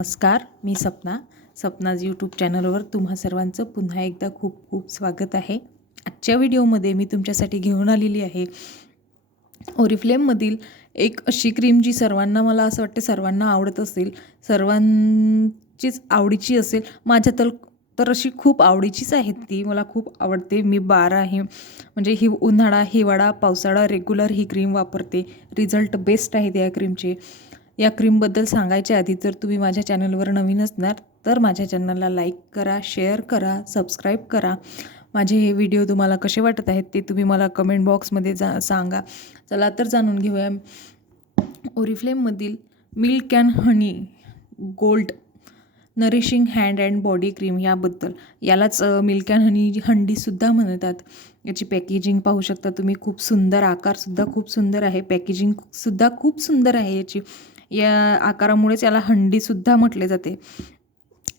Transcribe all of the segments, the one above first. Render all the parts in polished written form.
नमस्कार, मी सपनाज यूट्यूब चॅनलवर तुम्हा सर्वांचं पुन्हा एकदा खूप खूप स्वागत आहे. आजच्या व्हिडिओमध्ये मी तुमच्यासाठी घेऊन आलेली आहे ओरिफ्लेममधील एक अशी क्रीम जी मला असं वाटते सर्वांना आवडत असेल, सर्वांचीच आवडीची असेल. माझ्या तर अशी खूप आवडीचीच आहे ती, मला खूप आवडते. मी 12 आहे म्हणजे उन्हाळा, हिवाळा, पावसाळा रेग्युलर ही क्रीम वापरते. रिझल्ट बेस्ट आहेत या क्रीमचे. या क्रीमबद्दल सांगायच्या आधी जर तुम्ही माझ्या चॅनलवर नवीन असणार तर माझ्या चॅनलला लाईक करा, शेअर करा, सबस्क्राईब करा. माझे हे व्हिडिओ तुम्हाला कसे वाटत आहेत ते तुम्ही मला कमेंट बॉक्समध्ये सांगा. चला तर जाणून घेऊया ओरिफ्लेममधील milk and honey gold nourishing hand and body cream याबद्दल. यालाच मिल्क अँड हंडीसुद्धा म्हणतात. याची पॅकेजिंग पाहू शकता तुम्ही, खूप सुंदर, आकारसुद्धा खूप सुंदर आहे, पॅकेजिंगसुद्धा खूप सुंदर आहे याची. या आकारामुळेच याला हंडीसुद्धा म्हटले जाते.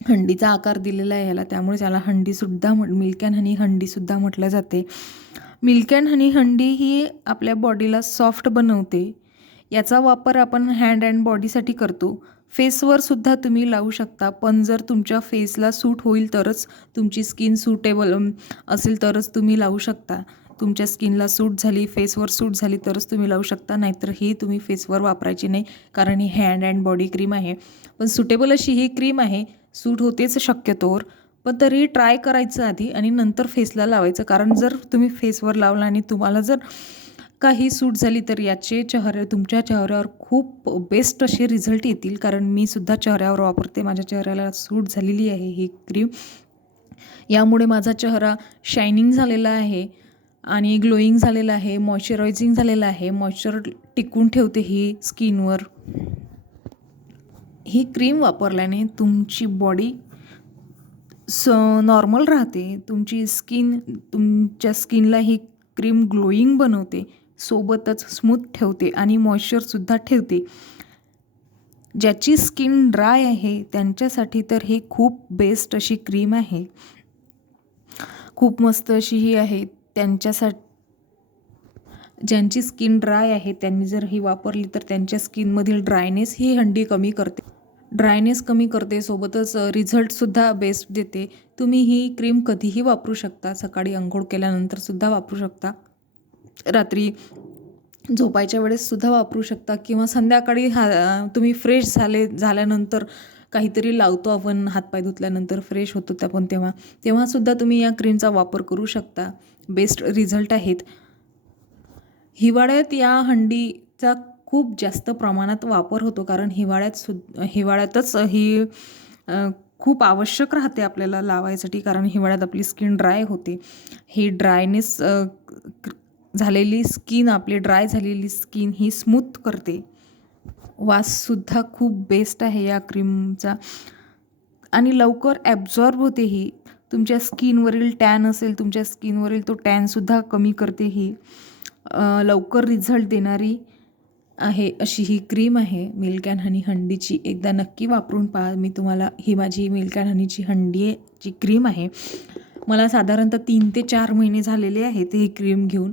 हंडीचा आकार दिलेला आहे याला, त्यामुळे याला हंडीसुद्धा मिल्क अँड हनी हंडीसुद्धा म्हटलं जाते. मिल्क अँड हनी हंडी ही आपल्या बॉडीला सॉफ्ट बनवते. याचा वापर आपण हँड अँड बॉडीसाठी करतो. फेसवर सुद्धा तुम्ही लावू शकता, पण जर तुमच्या फेसला सूट होईल तरच, तुमची स्किन सुटेबल असेल तरच तुम्ही लावू शकता. तुमच्या स्किनला सूट झाली, फेसवर सूट झाली तरच तुम्ही लावू शकता, नाहीतर ही तुम्ही फेसवर वापरायची नाही, कारण ही हँड अँड बॉडी क्रीम आहे. पण सुटेबल अशी ही क्रीम आहे, सूट होतेच शक्यतोवर, पण तरी ट्राय करायचं आधी आणि नंतर फेसला लावायचं. कारण जर तुम्ही फेसवर लावला आणि तुम्हाला जर काही सूट झाली तर याचे तुमच्या चेहऱ्यावर खूप बेस्ट असे रिझल्ट येतील. कारण मी सुद्धा चेहऱ्यावर वापरते, माझ्या चेहऱ्याला सूट झालेली आहे ही क्रीम. यामुळे माझा चेहरा शायनिंग झालेला आहे आणि ग्लोईंग झालेला आहे, मॉइश्चरायझिंग झालेलं आहे. मॉइश्चर टिकून ठेवते ही स्किनवर. ही क्रीम वापरल्याने तुमची बॉडी नॉर्मल राहते. तुमच्या स्किनला ही क्रीम ग्लोईंग बनवते, सोबतच स्मूथ ठेवते आणि मॉइश्चरसुद्धा ठेवते. ज्याची स्किन ड्राय आहे त्यांच्यासाठी तर ही खूप बेस्ट अशी क्रीम आहे, खूप मस्त अशी ही आहे. ज्यांची स्किन ड्राय आहे त्यांनी जर ही वापरली तर त्यांच्या स्किनमधील ड्रायनेस ही हंडी कमी करते, सोबतच रिझल्टसुद्धा बेस्ट देते. तुम्ही ही क्रीम कधीही वापरू शकता. सकाळी अंघोळ केल्यानंतरसुद्धा वापरू शकता, रात्री झोपायच्या वेळेससुद्धा वापरू शकता, किंवा संध्याकाळी तुम्ही फ्रेश झाल्यानंतर काहीतरी लावतो आपण, हातपाय धुतल्यानंतर फ्रेश होतो आपण, तेव्हासुद्धा तुम्ही या क्रीमचा वापर करू शकता. बेस्ट रिझल्ट आहेत. हिवाळ्यात या हंडीचा खूप जास्त प्रमाणात वापर होतो, कारण हिवाळ्यातच ही खूप आवश्यक राहते आपल्याला लावायसाठी, कारण हिवाळ्यात आपली स्किन ड्राय होते. ही ड्रायनेस झालेली स्किन, आपली ड्राय झालेली स्किन ही स्मूथ करते. वाससुद्धा खूप बेस्ट आहे या क्रीमचा आणि लवकर ॲब्झॉर्ब होते ही. तुमच्या स्किनवरील टॅन असेल, तुमच्या स्किनवरील तो टॅनसुद्धा कमी करते ही. लवकर रिझल्ट देणारी आहे अशी ही क्रीम आहे मिल्क अँड हनी हंडीची. एकदा नक्की वापरून पहा. मी तुम्हाला ही माझी मिल्क अँड हनीची हंडीची क्रीम आहे. मला साधारणतः 3 ते 4 महिने झालेले आहेत ही क्रीम घेऊन.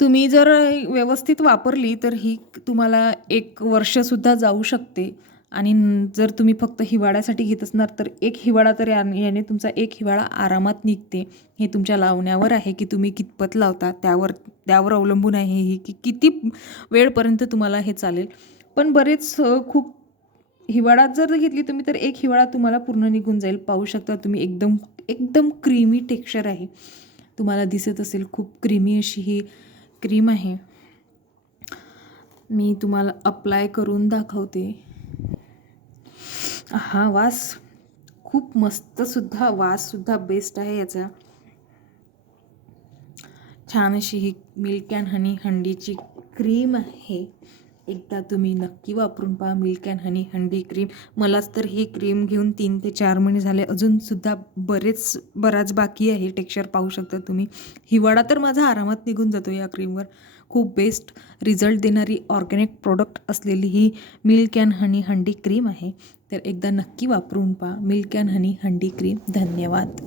तुम्ही जर व्यवस्थित वापरली तर ही तुम्हाला 1 वर्षसुद्धा जाऊ शकते. आणि जर तुम्ही फक्त हिवाळ्यासाठी घेत असणार तर एक हिवाळा तर याने तुमचा एक हिवाळा आरामात निघते. हे तुमच्या लावण्यावर आहे की तुम्ही कितपत लावता, त्यावर अवलंबून आहे ही की किती वेळपर्यंत तुम्हाला हे चालेल. पण खूप हिवाळ्यात जर घेतली तुम्ही तर एक हिवाळा तुम्हाला पूर्ण निघून जाईल. पाहू शकता तुम्ही, एकदम क्रीमी टेक्स्चर आहे. तुम्हाला दिसत असेल, खूप क्रीमी अशी ही क्रीम आहे. मी तुम्हाला अप्लाय करून दाखवते. हा वास खूप मस्तसुद्धा, वाससुद्धा बेस्ट आहे याचा. छान अशी ही मिल्क अँड हनी हंडीची क्रीम आहे. एकदा तुम्ही नक्की वापरून पहा milk and honey handy cream. मलाच तर ही क्रीम घेऊन 3 ते 4 महिने झाले, अजूनसुद्धा बराच बाकी आहे. टेक्स्चर पाहू शकता तुम्ही. हिवाळा तर माझा आरामात निघून जातो या क्रीमवर. खूप बेस्ट रिझल्ट देणारी ऑर्गॅनिक प्रोडक्ट असलेली ही milk and honey handy cream आहे. तर एकदा नक्की वापरून पहा milk and honey handy cream. धन्यवाद.